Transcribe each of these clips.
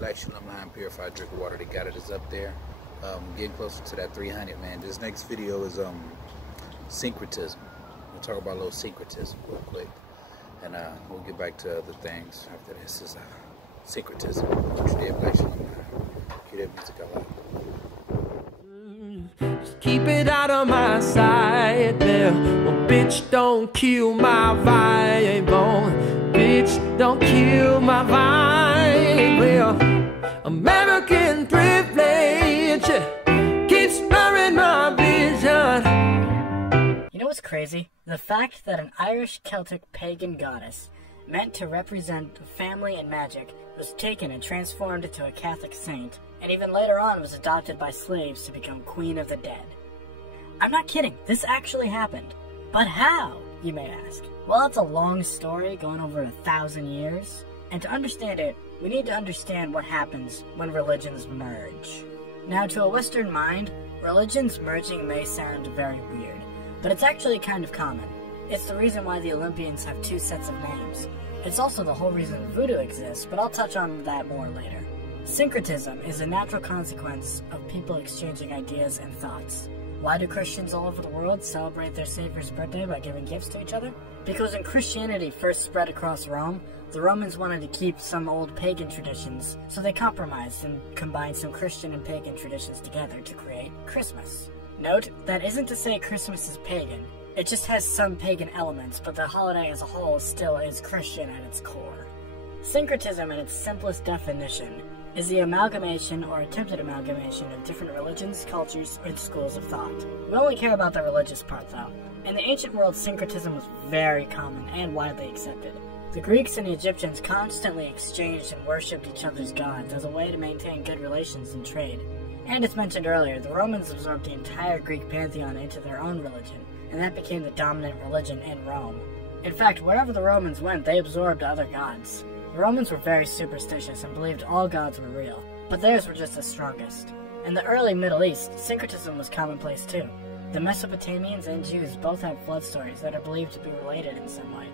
Black Shalom L'Chaim purified drinking water. They got it. It's up there. Getting closer to that 300, man. This next video is syncretism. We'll talk about a little syncretism real quick, and we'll get back to other things after this. Is syncretism. Black Shalom L'Chaim. Keep that music alive. Just keep it out of my sight there. Well, bitch, don't kill my vibe. Oh, bitch, don't kill my vibe. Well, American privilege keeps blurring my vision. You know what's crazy? The fact that an Irish Celtic pagan goddess meant to represent family and magic was taken and transformed into a Catholic saint, and even later on was adopted by slaves to become Queen of the Dead. I'm not kidding, this actually happened. But how, you may ask? Well, it's a long story going over 1,000 years, and to understand it, we need to understand what happens when religions merge. Now, to a Western mind, religions merging may sound very weird, but it's actually kind of common. It's the reason why the Olympians have 2 sets of names. It's also the whole reason voodoo exists, but I'll touch on that more later. Syncretism is a natural consequence of people exchanging ideas and thoughts. Why do Christians all over the world celebrate their Savior's birthday by giving gifts to each other? Because when Christianity first spread across Rome, the Romans wanted to keep some old pagan traditions, so they compromised and combined some Christian and pagan traditions together to create Christmas. Note, that isn't to say Christmas is pagan. It just has some pagan elements, but the holiday as a whole still is Christian at its core. Syncretism, in its simplest definition, is the amalgamation or attempted amalgamation of different religions, cultures, and schools of thought. We only care about the religious part, though. In the ancient world, syncretism was very common and widely accepted. The Greeks and the Egyptians constantly exchanged and worshipped each other's gods as a way to maintain good relations and trade. And as mentioned earlier, the Romans absorbed the entire Greek pantheon into their own religion, and that became the dominant religion in Rome. In fact, wherever the Romans went, they absorbed other gods. The Romans were very superstitious and believed all gods were real, but theirs were just the strongest. In the early Middle East, syncretism was commonplace too. The Mesopotamians and Jews both have flood stories that are believed to be related in some way.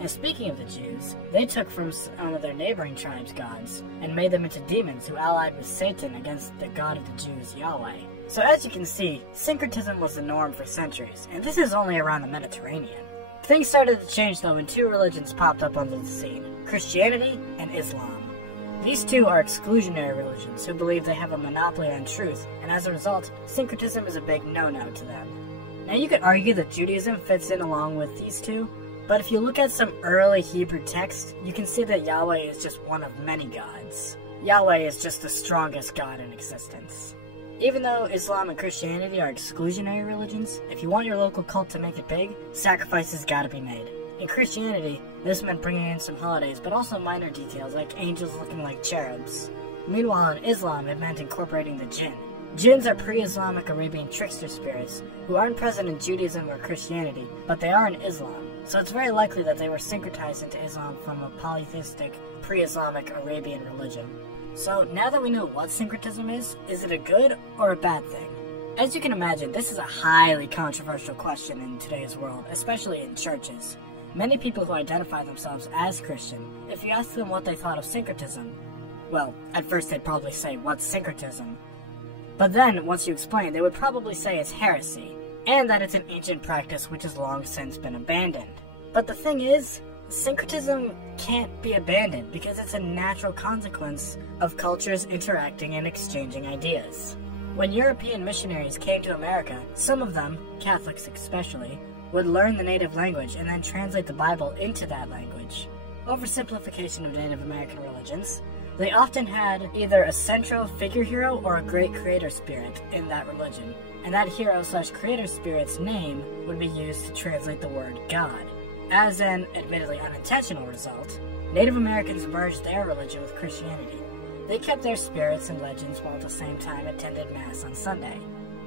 And speaking of the Jews, they took from some of their neighboring tribes' gods and made them into demons who allied with Satan against the god of the Jews, Yahweh. So as you can see, syncretism was the norm for centuries, and this is only around the Mediterranean. Things started to change though when 2 religions popped up onto the scene, Christianity and Islam. These 2 are exclusionary religions who believe they have a monopoly on truth, and as a result, syncretism is a big no-no to them. Now you could argue that Judaism fits in along with these 2, but if you look at some early Hebrew text, you can see that Yahweh is just one of many gods. Yahweh is just the strongest god in existence. Even though Islam and Christianity are exclusionary religions, if you want your local cult to make it big, sacrifices gotta be made. In Christianity, this meant bringing in some holidays, but also minor details like angels looking like cherubs. Meanwhile, in Islam, it meant incorporating the jinn. Jinns are pre-Islamic Arabian trickster spirits who aren't present in Judaism or Christianity, but they are in Islam, so it's very likely that they were syncretized into Islam from a polytheistic, pre-Islamic Arabian religion. So now that we know what syncretism is it a good or a bad thing? As you can imagine, this is a highly controversial question in today's world, especially in churches. Many people who identify themselves as Christian, if you ask them what they thought of syncretism, well, at first they'd probably say, what's syncretism? But then, once you explain, they would probably say it's heresy, and that it's an ancient practice which has long since been abandoned. But the thing is, syncretism can't be abandoned because it's a natural consequence of cultures interacting and exchanging ideas. When European missionaries came to America, some of them, Catholics especially, would learn the native language and then translate the Bible into that language. Oversimplification of Native American religions, they often had either a central figure hero or a great creator spirit in that religion, and that hero/creator spirit's name would be used to translate the word God. As an admittedly unintentional result, Native Americans merged their religion with Christianity. They kept their spirits and legends while at the same time attended Mass on Sunday.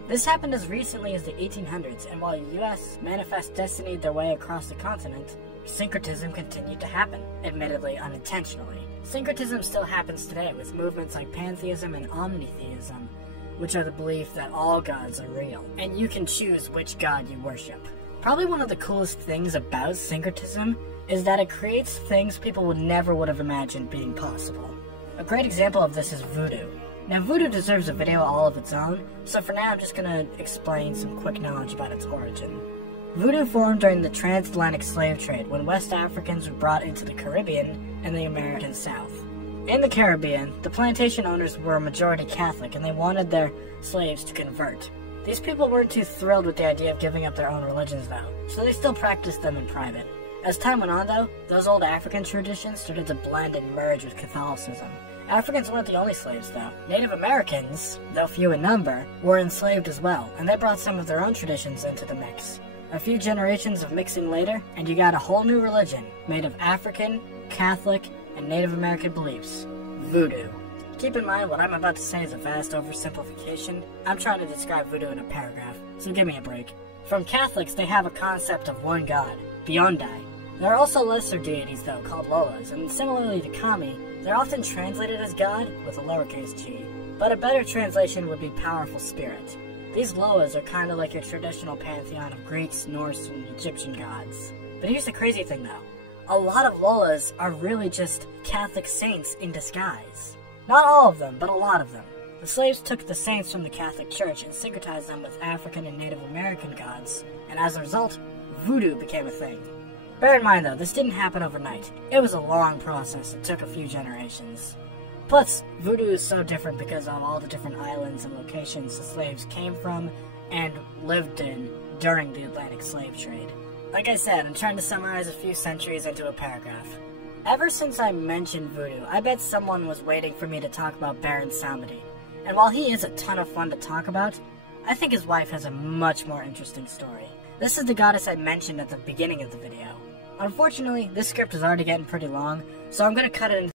This happened as recently as the 1800s, and while U.S. manifest destinied their way across the continent, syncretism continued to happen, admittedly unintentionally. Syncretism still happens today with movements like pantheism and omnitheism, which are the belief that all gods are real, and you can choose which god you worship. Probably one of the coolest things about syncretism is that it creates things people never would have imagined being possible. A great example of this is voodoo. Now, voodoo deserves a video all of its own, so for now I'm just going to explain some quick knowledge about its origin. Voodoo formed during the transatlantic slave trade when West Africans were brought into the Caribbean and the American South. In the Caribbean, the plantation owners were majority Catholic and they wanted their slaves to convert. These people weren't too thrilled with the idea of giving up their own religions though, so they still practiced them in private. As time went on though, those old African traditions started to blend and merge with Catholicism. Africans weren't the only slaves though. Native Americans, though few in number, were enslaved as well, and they brought some of their own traditions into the mix. A few generations of mixing later, and you got a whole new religion made of African, Catholic, and Native American beliefs. Voodoo. Keep in mind what I'm about to say is a vast oversimplification. I'm trying to describe voodoo in a paragraph, so give me a break. From Catholics, they have a concept of one god, Beyondai. There are also lesser deities though, called Lolas, and similarly to Kami, they're often translated as God with a lowercase g, but a better translation would be powerful spirit. These Loas are kind of like your traditional pantheon of Greeks, Norse, and Egyptian gods. But here's the crazy thing though. A lot of Lolas are really just Catholic saints in disguise. Not all of them, but a lot of them. The slaves took the saints from the Catholic Church and syncretized them with African and Native American gods, and as a result, voodoo became a thing. Bear in mind though, this didn't happen overnight. It was a long process that took a few generations. Plus, voodoo is so different because of all the different islands and locations the slaves came from and lived in during the Atlantic slave trade. Like I said, I'm trying to summarize a few centuries into a paragraph. Ever since I mentioned voodoo, I bet someone was waiting for me to talk about Baron Samedi. And while he is a ton of fun to talk about, I think his wife has a much more interesting story. This is the goddess I mentioned at the beginning of the video. Unfortunately, this script is already getting pretty long, so I'm going to cut it into